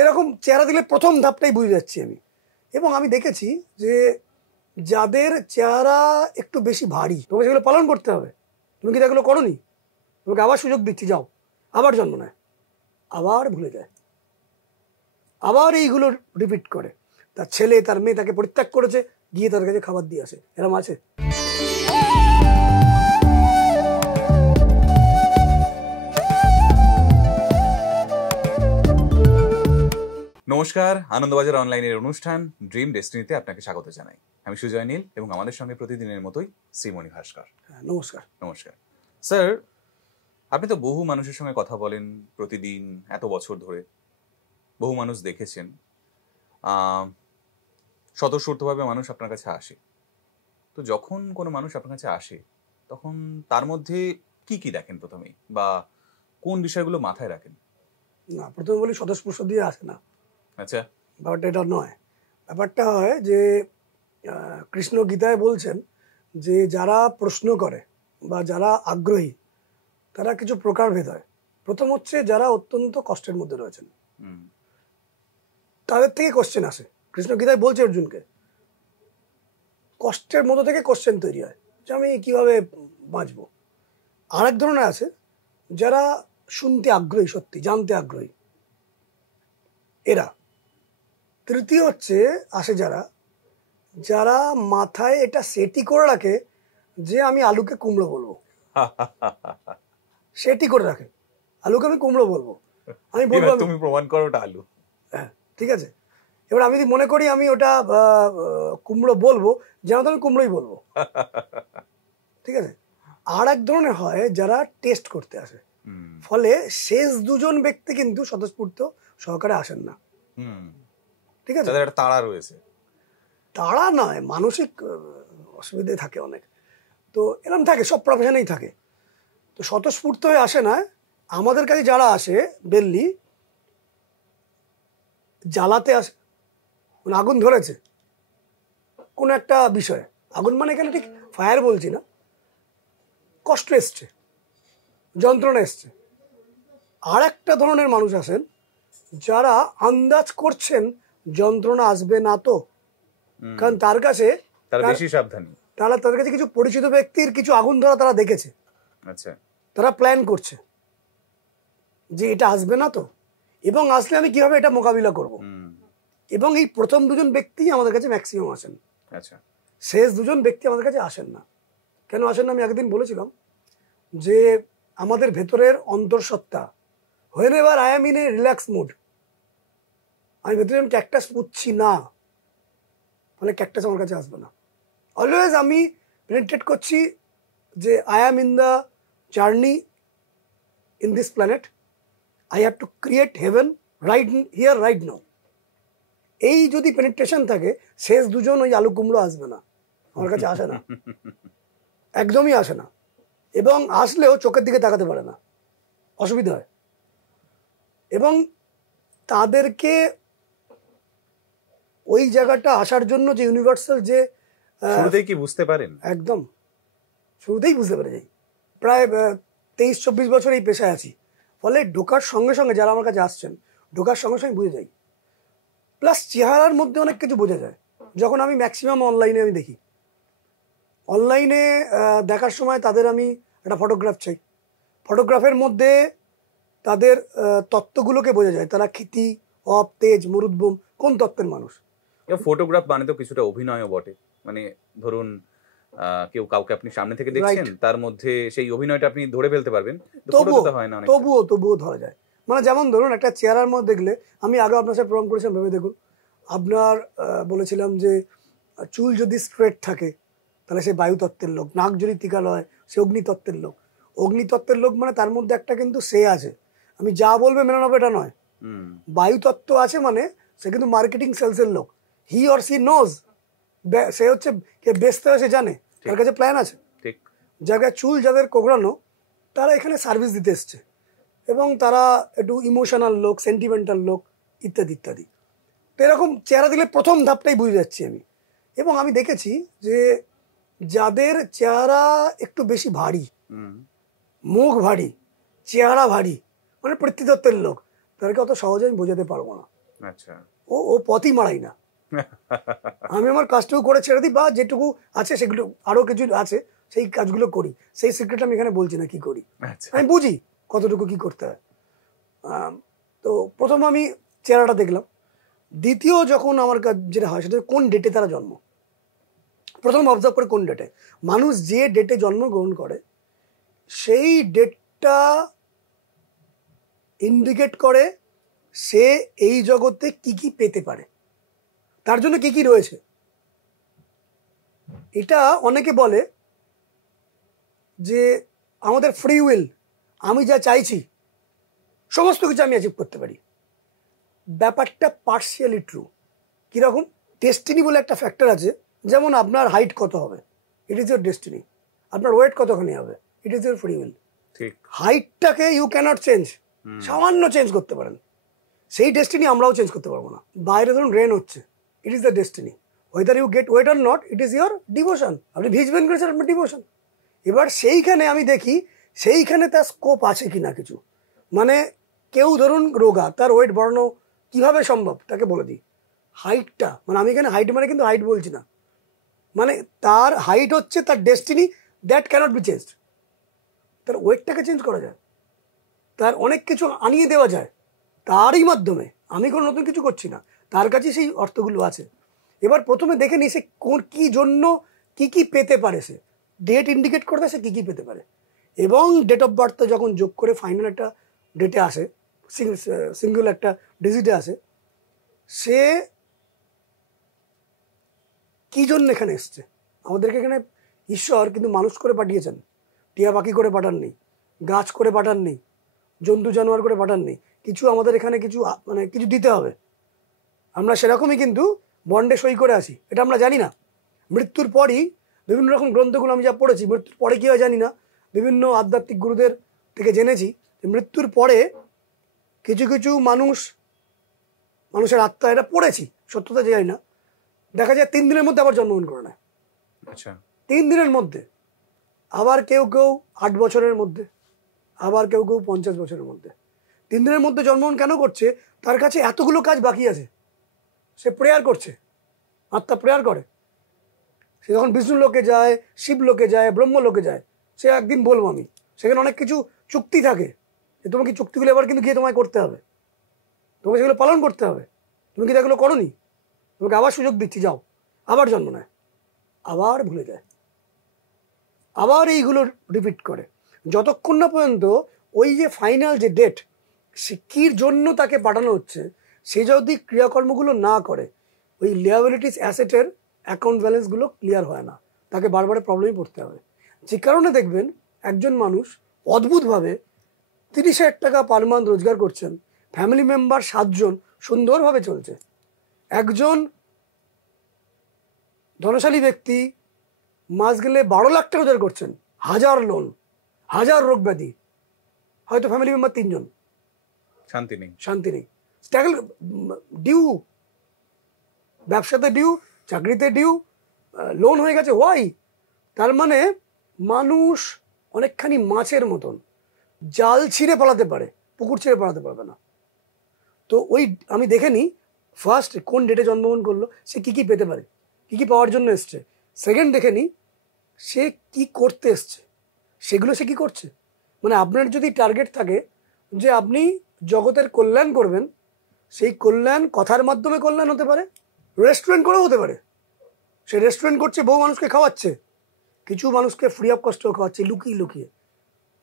এরকম চেহারা দিলে প্রথম ধাপটাই বুঝে যাচ্ছি আমি। এবং আমি দেখেছি যে যাদের চেহারা একটু বেশি ভারী, তোমাকে সেগুলো পালন করতে হবে। তুমি কি এগুলো করোনি? তোমাকে আবার সুযোগ দিচ্ছি, যাও। আবার জন্ম নেয়, আবার ভুলে যায়, আবার এইগুলো রিপিট করে। তার ছেলে তার মেয়ে তাকে পরিত্যাগ করেছে, গিয়ে তার কাছে খাবার দিয়ে আসে। এরকম আছে? নমস্কার, আনন্দবাজার অনলাইনের অনুষ্ঠান ড্রিম ডেস্টিনিতে আপনাকে স্বাগত জানাই। আমি সুজয় নীল এবং আমাদের সঙ্গে প্রতিদিনের মতোই শ্রীমণি ভাস্কর। নমস্কার। নমস্কার স্যার। আপনি তো বহু মানুষের সঙ্গে কথা বলেন প্রতিদিন, এত বছর ধরে বহু মানুষ দেখেছেন। স্বতঃস্ফূর্তভাবে মানুষ আপনার কাছে আসে। তো যখন কোনো মানুষ আপনার কাছে আসে তখন তার মধ্যে কি কি দেখেন প্রথমেই, বা কোন বিষয়গুলো মাথায় রাখেন? না, প্রথমে বলি স্বতঃস্ফূর্ত দিয়ে আসে না। আচ্ছা, ব্যাপারটা এটা নয়। ব্যাপারটা হয় যে কৃষ্ণ গীতায় বলছেন যে যারা প্রশ্ন করে বা যারা আগ্রহী তারা কিছু প্রকারভেদ হয়। প্রথম হচ্ছে যারা অত্যন্ত কষ্টের মধ্যে রয়েছেন, তাদের থেকে কোশ্চেন আসে। কৃষ্ণ গীতায় বলছে অর্জুনকে, কষ্টের মধ্যে থেকে কোশ্চেন তৈরি হয় যে আমি কিভাবে বাঁচবো। আরেক ধরনের আছে যারা শুনতে আগ্রহী, সত্যি জানতে আগ্রহী, এরা। তৃতীয় হচ্ছে আসে যারা যারা মাথায় এটা সেটই করে রাখে যে আমি আলুকে কুমড়ো বলবো। সেটই করে রাখে, আলুকে আমি কুমড়ো বলবো, আমি বলবো তুমি প্রমাণ করো ওটা আলু। হ্যাঁ, ঠিক আছে। এবার আমি যদি মনে করি আমি ওটা কুমড়ো বলবো, যেন তো আমি কুমড়োই বলবো। ঠিক আছে। আর এক ধরনের হয় যারা টেস্ট করতে আসে। ফলে শেষ দুজন ব্যক্তি কিন্তু স্বতঃস্ফূর্ত সহকারে আসেন না। ঠিক আছে, তাদের একটা তাড়া রয়েছে। তাড়া নয়, মানসিক অসুবিধে থাকে অনেক। তো এরকম থাকে, সব প্রফেশনেই থাকে। তো স্বতঃস্ফূর্ত হয়ে আসে না। আমাদের কাছে যারা আসে বেললি জ্বালাতে আসে, মানে আগুন ধরেছে কোনো একটা বিষয়ে। আগুন মানে এখানে ঠিক ফায়ার বলছি না, কষ্ট এসছে, যন্ত্রণা এসছে। আর একটা ধরনের মানুষ আসেন যারা আন্দাজ করছেন যন্ত্রণা আসবে না, তো কারণ তার কাছে বেশি সাবধানী, তাদের কাছে কিছু পরিচিত ব্যক্তির কিছু আগুন ধরা তারা দেখেছে। আচ্ছা, তারা প্ল্যান করছে যে এটা আসবে না তো, এবং আসলে আমি কিভাবে এটা মোকাবিলা করব। এবং এই প্রথম দুজন ব্যক্তি আমাদের কাছে ম্যাক্সিমাম আসেন। আচ্ছা, শেষ দুজন ব্যক্তি আমাদের কাছে আসেন না। কেন আসেন না? আমি একদিন বলেছিলাম যে আমাদের ভেতরের অন্তঃসত্ত্বা, whenever I am in a relax mood, আমি ভেতরে ক্যাকটাস পুচ্ছি না, মানে ক্যাকটাস আমার কাছে আসবে না। অলওয়েজ আমি পেনিট্রেট করছি যে I am in the journey in this planet, I have to create heaven right here right now. এই যদি পেনিট্রেশন থাকে, শেষ দুজন ওই আলু কুমড়ো আসবে না, আমার কাছে আসে না, একদমই আসে না। এবং আসলেও চোখের দিকে তাকাতে পারে না, অসুবিধা হয়। এবং তাদেরকে ওই জায়গাটা আসার জন্য যে ইউনিভার্সাল যে শুরুতেই কি বুঝতে পারেন? একদম শুরুতেই বুঝতে পেরে যাই। প্রায় 23-24 বছর এই পেশায় আছি, ফলে ঢোকার সঙ্গে সঙ্গে যারা আমার কাছে আসছেন, ঢোকার সঙ্গে সঙ্গে বুঝে যাই। প্লাস চেহারার মধ্যে অনেক কিছু বোঝা যায়। যখন আমি ম্যাক্সিমাম অনলাইনে আমি দেখি, অনলাইনে দেখার সময় তাদের আমি একটা ফটোগ্রাফ চাই। ফটোগ্রাফের মধ্যে তাদের তত্ত্বগুলোকে বোঝা যায়, তারা ক্ষিতি, অপ, তেজ, মরুদ্বোম কোন তত্ত্বের মানুষ। ফটোগ্রাফ মানে তো কিছুটা অভিনয়ও বটে। মানে ধরুন কেউ কাউকে আপনি সামনে থেকে দেখছেন, তার মধ্যে সেই অভিনয়টা আপনি ধরে ফেলতে পারবেন, তবুও ধরা যায়। মানে যেমন ধরুন একটা চেহারার মধ্যে দেখলে, আমি আগে আপনার সাথে প্রোগ্রাম করেছিলাম, ভেবে দেখুন, আপনার বলেছিলাম যে চুল যদি স্ট্রেট থাকে তাহলে সে বায়ুতত্ত্বের লোক, নাক যদি টিকাল হয় সে অগ্নিতত্ত্বের লোক। অগ্নিতত্ত্বের লোক মানে তার মধ্যে একটা কিন্তু সে আছে, আমি যা বলবে মেনে নেবো এটা নয়। বায়ুতত্ত্ব আছে মানে সে কিন্তু মার্কেটিং সেলসের লোক, হি অর সি নোজ, সে হচ্ছে কে বেচতে হয় সে জানে, তার কাছে প্ল্যান আছে। জায়গায় চুল যাদের কোঁকড়ানো তারা এখানে সার্ভিস দিতে এসছে, এবং তারা একটু ইমোশনাল লোক, সেন্টিমেন্টাল লোক, ইত্যাদি ইত্যাদি। তো এরকম চেহারা দিলে প্রথম ধাপটাই বুঝে যাচ্ছি আমি। এবং আমি দেখেছি যে যাদের চেহারা একটু বেশি ভারী, মুখ ভারী, চেহারা ভারী, মানে পৃথিবীতত্ত্বের লোক, তাদেরকে অত সহজে আমি বোঝাতে পারবো না। আচ্ছা। ও ও পথই মারাই না। আমি আমার কাজটুকু করে ছেড়ে দিই, বা যেটুকু আছে সেগুলো আরো কিছু আছে সেই কাজগুলো করি। সেই সিক্রেট আমি এখানে বলছি না কি করি, আচ্ছা। আমি বুঝি কতটুকু কি করতে হয়। তো প্রথম আমি চেহারাটা দেখলাম। দ্বিতীয় যখন আমার কাজ যেটা হয় সেটা কোন ডেটে তারা জন্ম। প্রথম অবজার্ভ করে কোন ডেটে মানুষ যে ডেটে জন্মগ্রহণ করে সেই ডেটটা ইন্ডিকেট করে সে এই জগতে কি কি পেতে পারে, তার জন্য কি কি রয়েছে। এটা অনেকে বলে যে আমাদের ফ্রি উইল, আমি যা চাইছি সমস্ত কিছু আমি অ্যাচিভ করতে পারি। ব্যাপারটা পার্শিয়ালি ট্রু। কীরকম? ডেস্টিনি বলে একটা ফ্যাক্টর আছে। যেমন আপনার হাইট কত হবে, ইট ইজ ইউর ডেস্টিনি। আপনার ওয়েট কতখানি হবে, ইট ইজ ইউর ফ্রি উইল। ঠিক। হাইটটাকে ইউ ক্যানট চেঞ্জ, সামান্য চেঞ্জ করতে পারেন, সেই ডেস্টিনি আমরাও চেঞ্জ করতে পারবো না। বাইরে ধরুন রেন হচ্ছে, it is the destiny. Whether you get wet or not, it is your devotion. আপনি ভিজবেন করেছেন, আপনার ডিভোশন। এবার সেইখানে আমি দেখি সেইখানে তার স্কোপ আছে কিনা কিছু। মানে কেউ ধরুন রোগা, তার ওয়েট বাড়ানো কিভাবে সম্ভব তাকে বলে দিই। হাইটটা, মানে আমি এখানে হাইট মানে কিন্তু হাইট বলছি না, মানে তার হাইট হচ্ছে তার destiny, that cannot be changed. তার ওয়েটটাকে চেঞ্জ করা যায়, তার অনেক কিছু আনিয়ে দেওয়া যায় তারই মাধ্যমে। আমি কোনো নতুন কিছু করছি না, তার কাছে সেই অর্থগুলো আছে। এবার প্রথমে দেখে নিই সে কোন কী জন্য কি কি পেতে পারে। সে ডেট ইন্ডিকেট করে দেয় সে কী কী পেতে পারে, এবং ডেট অফ বার্থটা যখন যোগ করে ফাইনাল একটা ডেটে আসে, সিঙ্গল একটা ডিজিটে আসে, সে কী জন্য এখানে এসছে। আমাদেরকে এখানে ঈশ্বর কিন্তু মানুষ করে পাঠিয়েছেন, টিয়া পাখি করে পাঠাননি, গাছ করে পাঠাননি, জন্তু জানোয়ার করে পাঠাননি। কিছু আমাদের এখানে কিছু মানে কিছু দিতে হবে। আমরা সেরকমই কিন্তু বন্ডে সই করে আসি, এটা আমরা জানি না। মৃত্যুর পরই বিভিন্ন রকম গ্রন্থগুলো আমি যা পড়েছি, মৃত্যুর পরে কী হয় জানি না, বিভিন্ন আধ্যাত্মিক গুরুদের থেকে জেনেছি যে মৃত্যুর পরে কিছু কিছু মানুষের আত্মা, এটা পড়েছি, সত্যতা জানি না, দেখা যায় 3 দিনের মধ্যে আবার জন্মগ্রহণ করে নেয়। আচ্ছা। 3 দিনের মধ্যে। আবার কেউ কেউ 8 বছরের মধ্যে, আবার কেউ কেউ 50 বছরের মধ্যে। 3 দিনের মধ্যে জন্মগ্রহণ কেন করছে? তার কাছে এতগুলো কাজ বাকি আছে, সে প্রেয়ার করছে, আত্মা প্রেয়ার করে। সে যখন বিষ্ণু লোকে যায়, শিব লোকে যায়, ব্রহ্ম লোকে যায়, সে একদিন বলবো আমি, সেখানে অনেক কিছু চুক্তি থাকে যে তোমাকে চুক্তিগুলো এবার কিন্তু গিয়ে তোমায় করতে হবে, তোমাকে সেগুলো পালন করতে হবে। তুমি কি এগুলো করোনি, তোমাকে আবার সুযোগ দিচ্ছি, যাও। আবার জন্ম নেয়, আবার ভুলে যায়, আবার এইগুলো রিপিট করে, যতক্ষণ না পর্যন্ত ওই যে ফাইনাল যে ডেট, সে কির জন্য তাকে পাঠানো হচ্ছে, সে যদি ক্রিয়াকর্মগুলো না করে, ওই লিয়াবিলিটিস অ্যাসেটের অ্যাকাউন্ট ব্যালেন্সগুলো ক্লিয়ার হয় না, তাকে বারবার প্রবলেমে পড়তে হবে। যে কারণে দেখবেন একজন মানুষ অদ্ভুতভাবে 30,000 টাকা পার মান্থ রোজগার করছেন, ফ্যামিলি মেম্বার 7 জন, সুন্দরভাবে চলছে। একজন ধনশালী ব্যক্তি মাস গেলে 12 লাখ টাকা রোজগার করছেন, 1000 লোন, 1000 রোগ ব্যাধি, হয়তো ফ্যামিলি মেম্বার 3 জন, শান্তি নেই, শান্তি নেই। স্ট্রাগল, ডিউ, ব্যবসাতে ডিউ, চাকরিতে ডিউ, লোন হয়ে গেছে। ওয়াই? তার মানে মানুষ অনেকখানি মাছের মতন, জাল ছিঁড়ে পালাতে পারে, পুকুর ছিঁড়ে পালাতে পারবে না। তো ওই আমি দেখে নিই ফার্স্ট কোন ডেটে জন্মগ্রহণ করলো, সে কী কী পেতে পারে, কী কী পাওয়ার জন্য এসছে। সেকেন্ড দেখে নিই সে কি করতে এসছে, সেগুলো সে কী করছে। মানে আপনার যদি টার্গেট থাকে যে আপনি জগতের কল্যাণ করবেন, সেই কল্যাণ কথার মাধ্যমে কল্যাণ হতে পারে, রেস্টুরেন্ট করেও হতে পারে। সে রেস্টুরেন্ট করছে, বহু মানুষকে খাওয়াচ্ছে, কিছু মানুষকে ফ্রি অফ কস্টও খাওয়াচ্ছে লুকিয়ে লুকিয়ে,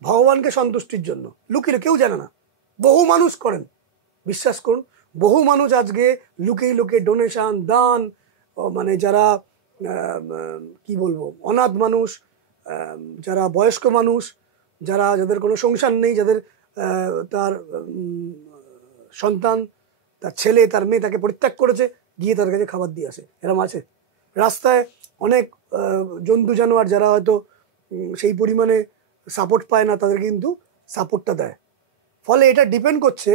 ভগবানকে সন্তুষ্টির জন্য লুকিয়ে, কেউ জানে না। বহু মানুষ করেন, বিশ্বাস করুন, বহু মানুষ আজকে লুকিয়ে লুকিয়ে ডোনেশন, দান, মানে যারা কি বলবো অনাথ মানুষ, যারা বয়স্ক মানুষ, যাদের কোনো সংসার নেই, যাদের তার সন্তান, তার ছেলে, তার মেয়ে তাকে পরিত্যাগ করেছে, গিয়ে তার কাছে খাবার দিয়ে আসে। এরকম আছে। রাস্তায় অনেক জন্তু জানোয়ার যারা হয়তো সেই পরিমাণে সাপোর্ট পায় না, তাদের কিন্তু সাপোর্টটা দেয়। ফলে এটা ডিপেন্ড করছে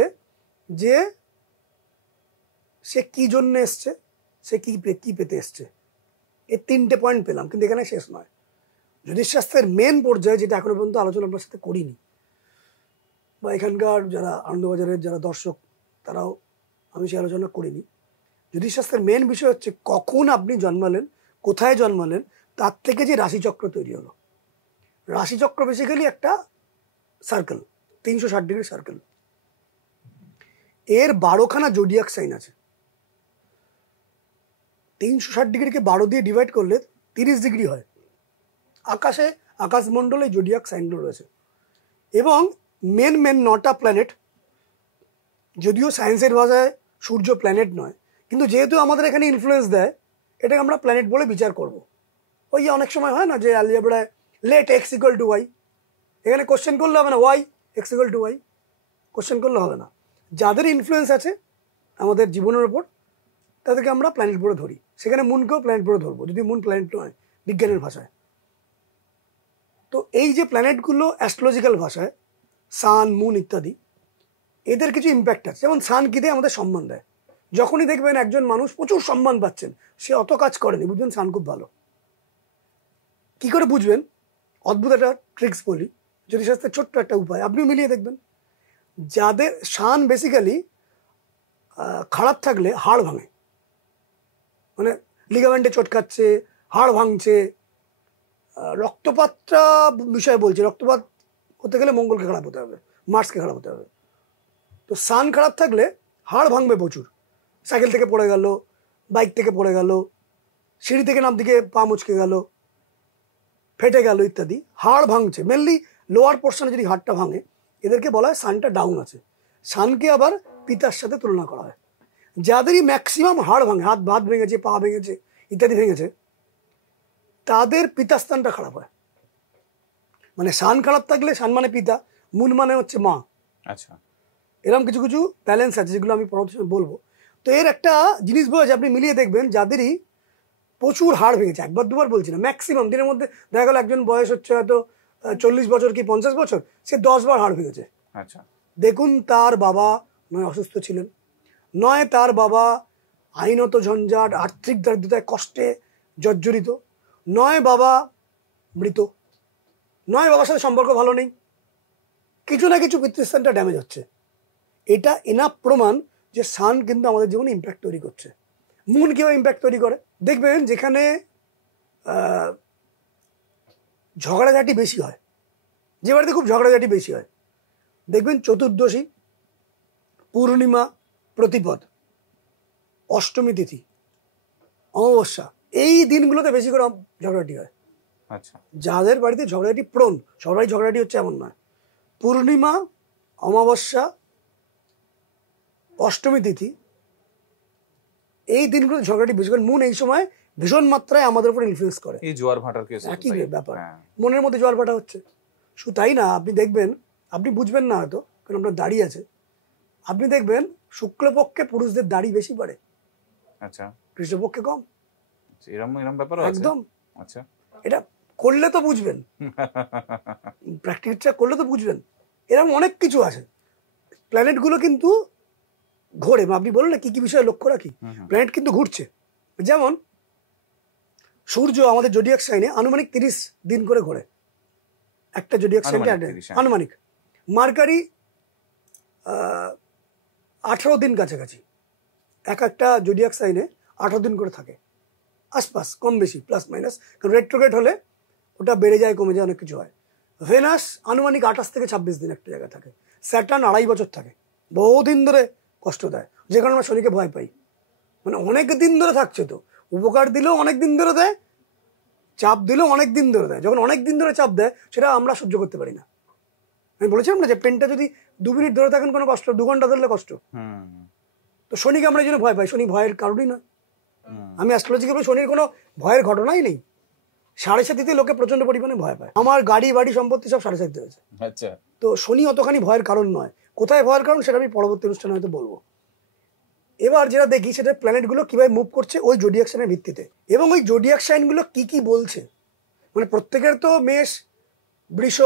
যে সে কী জন্য এসছে, সে কী পেতে এসছে। এই 3টে পয়েন্ট পেলাম, কিন্তু এখানে শেষ নয়। জ্যোতিষশাস্ত্রের মেন পর্যায়ে, যেটা এখনো পর্যন্ত আলোচনা আপনার সাথে করিনি, বা এখানকার যারা আনন্দবাজারের যারা দর্শক তারাও আমি সে আলোচনা করিনি। জ্যোতিষশাস্ত্রের মেন বিষয় হচ্ছে কখন আপনি জন্মালেন, কোথায় জন্মালেন, তার থেকে যে রাশিচক্র তৈরি হলো। রাশিচক্র বেসিক্যালি একটা সার্কেল, 360 ডিগ্রি সার্কেল। এর 12খানা জোডিয়াক সাইন আছে। 360 ডিগ্রিকে 12 দিয়ে ডিভাইড করলে 30 ডিগ্রি হয়। আকাশে, আকাশমণ্ডলে জোডিয়াক সাইনগুলো রয়েছে। এবং মেন 9টা প্ল্যানেট, যদিও সায়েন্সের ভাষায় সূর্য প্ল্যানেট নয়, কিন্তু যেহেতু আমাদের এখানে ইনফ্লুয়েন্স দেয়, এটাকে আমরা প্ল্যানেট বলে বিচার করব। ওই অনেক সময় হয় না যে অ্যালজেব্রায় let x equal to y, এখানে কোশ্চেন করলে হবে না y x equal to y, question করলে হবে না। যাদের ইনফ্লুয়েন্স আছে আমাদের জীবনের ওপর, তাদেরকে আমরা প্ল্যানেট বলে ধরি। সেখানে মুনকেও প্ল্যানেট বলে ধরবো, যদি মুন প্ল্যানেট নয় বিজ্ঞানের ভাষায়। তো এই যে প্ল্যানেটগুলো অ্যাস্ট্রোলজিক্যাল ভাষায়, সান, মুন ইত্যাদি, এদের কিছু ইম্প্যাক্ট আছে। যেমন সান কী দেয়? আমাদের সম্মান দেয়। যখনই দেখবেন একজন মানুষ প্রচুর সম্মান পাচ্ছেন, সে অত কাজ করেনি, বুঝবেন সান খুব ভালো। কি করে বুঝবেন? অদ্ভুত একটা ট্রিক্স বলি, জ্যোতিষশাস্ত্রের ছোট্ট একটা উপায়, আপনি মিলিয়ে দেখবেন। যাদের সান বেসিক্যালি খারাপ থাকলে হাড় ভাঙে, মানে লিগামেন্টে চোট খাচ্ছে, হাড় ভাঙছে, রক্তপাতটা বিষয় বলছে, রক্তপাত হতে গেলে মঙ্গলকে খারাপ হতে হবে, মার্সকে খারাপ হতে হবে। তো সান খারাপ থাকলে হাড় ভাঙবে প্রচুর। সাইকেল থেকে পড়ে গেল, বাইক থেকে পড়ে গেল, সিঁড়ি থেকে নাম দিকে পা মুচকে গেল, ফেটে গেল ইত্যাদি, হাড় ভাঙছে। মেনলি লোয়ার পোর্শনে যদি হাড়টা ভাঙে, এদেরকে বলা হয় সানটা ডাউন আছে। সানকে আবার পিতার সাথে তুলনা করা হয়। যাদেরই ম্যাক্সিমাম হাড় ভাঙে, হাত ভেঙেছে, পা ভেঙেছে ইত্যাদি ভেঙেছে, তাদের পিতাস্থানটা খারাপ হয়। মানে সান খারাপ থাকলে, সান মানে পিতা, মুন মানে হচ্ছে মা। আচ্ছা, এরকম কিছু কিছু ব্যালেন্স আছে যেগুলো আমি পরবর্তী সময় বলবো। তো এর একটা জিনিস বোঝা, আপনি মিলিয়ে দেখবেন যাদেরই প্রচুর হাড় ভেঙেছে, একবার দুবার বলছি না, ম্যাক্সিমাম দিনের মধ্যে দেখা গেল একজন বয়স হচ্ছে হয়তো 40 বছর কি 50 বছর, সে 10 বার হাড় ভেঙেছে। আচ্ছা, দেখুন তার বাবা নয় অসুস্থ ছিলেন, নয় তার বাবা আইনত ঝঞ্ঝাট, আর্থিক দারিদ্রতায় কষ্টে জর্জরিত, নয় বাবা মৃত, নয় বাবার সাথে সম্পর্ক ভালো নেই, কিছু না কিছু পিতৃস্থানটা ড্যামেজ হচ্ছে। এটা এনাফ প্রমাণ যে সান কিন্তু আমাদের জীবনে ইম্প্যাক্ট তৈরি করছে। মুন কীভাবে ইম্প্যাক্ট তৈরি করে? দেখবেন যেখানে ঝগড়াঝাটি বেশি হয়, যে বাড়িতে খুব ঝগড়াঝাটি বেশি হয়, দেখবেন চতুর্দশী, পূর্ণিমা, প্রতিপদ, অষ্টমী তিথি, অমাবস্যা, এই দিনগুলোতে বেশি করে ঝগড়াটি হয়। আচ্ছা, যাদের বাড়িতে ঝগড়াটি প্রণ, সবাই ঝগড়াটি হচ্ছে এমন নয়, পূর্ণিমা, অমাবস্যা, অষ্টমী তিথি, এই দিনগুলো ঝগড়াটি বেশি করে। মুন এই সময় ভীষণ মাত্রায় আমাদের উপর ইনফ্লুয়েন্স করে। এই জোয়ার ভাটার কেস একই ব্যাপার, মনের মধ্যে জোয়ার ভাটা হচ্ছে। শুধু তাই না, আপনি দেখবেন, আপনি বুঝবেন না হয়তো কারণ আপনার দাড়ি আছে, আপনি দেখবেন শুক্লপক্ষে পুরুষদের দাড়ি বেশি বাড়ে, আচ্ছা, কৃষ্ণপক্ষে কম। এরকম ব্যাপার একদম। আচ্ছা, এটা করলে তো বুঝবেন, প্র্যাকটিসটা করলে তো বুঝবেন। এরকম অনেক কিছু আছে। প্ল্যানেটগুলো কিন্তু ঘোরে, আপনি বললেন না কি কি বিষয়ে লক্ষ্য রাখি, প্ল্যানেট কিন্তু ঘুরছে। যেমন সূর্য আমাদের জোডিয়াক সাইনে আনুমানিক 30 দিন করে ঘোরে, একটা জোডিয়াক সাইনটা আনুমানিক। মার্কারি 18 দিন কাছাকাছি, একটা জোডিয়াক সাইনে 18 দিন করে থাকে, আশপাশ, কম বেশি, প্লাস মাইনাস, কারণ রেট্রোগ্রেড হলে ওটা বেড়ে যায় কমে যায়, অনেক কিছু হয়। ভেনাস আনুমানিক 28 থেকে 26 দিন একটা জায়গায় থাকে। স্যাটার্ন 2.5 বছর থাকে, বহুদিন ধরে কষ্ট দেয়, যে কারণে আমরা শনিকে ভয় পাই। মানে অনেক দিন ধরে থাকছে, তো উপকার দিলেও অনেক দিন ধরে দেয়, চাপ দিলেও অনেক দিন ধরে দেয়। যখন অনেক দিন ধরে চাপ দেয়, সেটা আমরা সহ্য করতে পারি না। আমি বলেছিলাম না যে পেনটা যদি 2 মিনিট ধরে থাকেন কোনো কষ্ট, 2 ঘন্টা ধরলে কষ্ট। তো শনিকে আমরা এই জন্য ভয় পাই, শনি ভয়ের কারণই না। আমি অ্যাস্ট্রোলজিক্যালি শনির কোনো ভয়ের ঘটনাই নেই। 7.5 লোকে প্রচন্ড পরিমাণে ভয় পায়। আমার গাড়ি বাড়ি সম্পত্তি সব 7.5 হয়েছে। আচ্ছা, তো শনি অতখানি ভয়ের কারণ নয়। কোথায় ভয়ের কারণ সেটা আমি পরবর্তী অনুষ্ঠানে হয়তো বলবো। এবার যেটা দেখি সেটা প্ল্যানেটগুলো কিভাবে মুভ করছে ওই জোডিয়াক সাইনের ভিত্তিতে, এবং ওই জোডিয়াক সাইনগুলো কি কি বলছে। মানে প্রত্যেকের তো মেষ, বৃষ,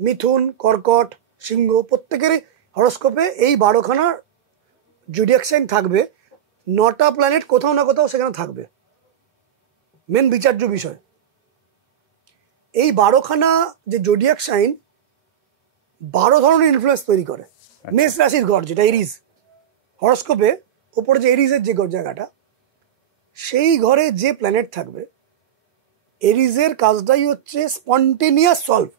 মিথুন, কর্কট, সিংহ, প্রত্যেকেরই হরস্কোপে এই 12খানা জোডিয়াক সাইন থাকবে। 9টা প্ল্যানেট কোথাও না কোথাও সেখানে থাকবে, মেন বিচার্য বিষয়। এই 12খানা যে জোডিয়াক সাইন 12 ধরনের ইনফ্লুয়েন্স তৈরি করে। মেষ রাশির ঘর যেটা এরিজ, হরস্কোপে ওপরে যে এরিজের যে জায়গাটা, সেই ঘরে যে প্ল্যানেট থাকবে, এরিজের কাজটাই হচ্ছে স্পন্টেনিয়াস সলভ।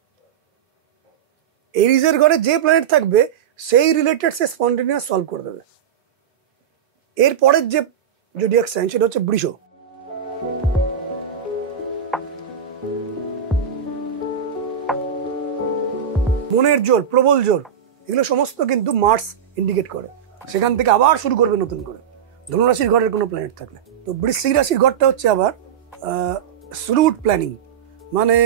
এরিজের ঘরে যে প্ল্যানেট থাকবে সেই রিলেটেড সে স্পন্টেনিয়াস সলভ করে দেবে। এরপরের যে জোডিয়াক সাইন সেটা হচ্ছে বৃষ। মনের জোর, প্রবল জোর, এগুলো সমস্ত কিন্তু মার্স ইন্ডিকেট করে। সেখান থেকে আবার শুরু করবে নতুন করে। ধনুরাশির ঘরের কোনো প্ল্যানেট থাকলে। তো বৃশ্চিক রাশির ঘরটা হচ্ছে আবার স্রুট প্ল্যানিং, মানে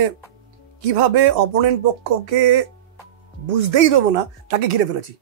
কিভাবে অপোনেন্ট পক্ষকে বুঝতেই দেবো না তাকে ঘিরে ফেলেছি।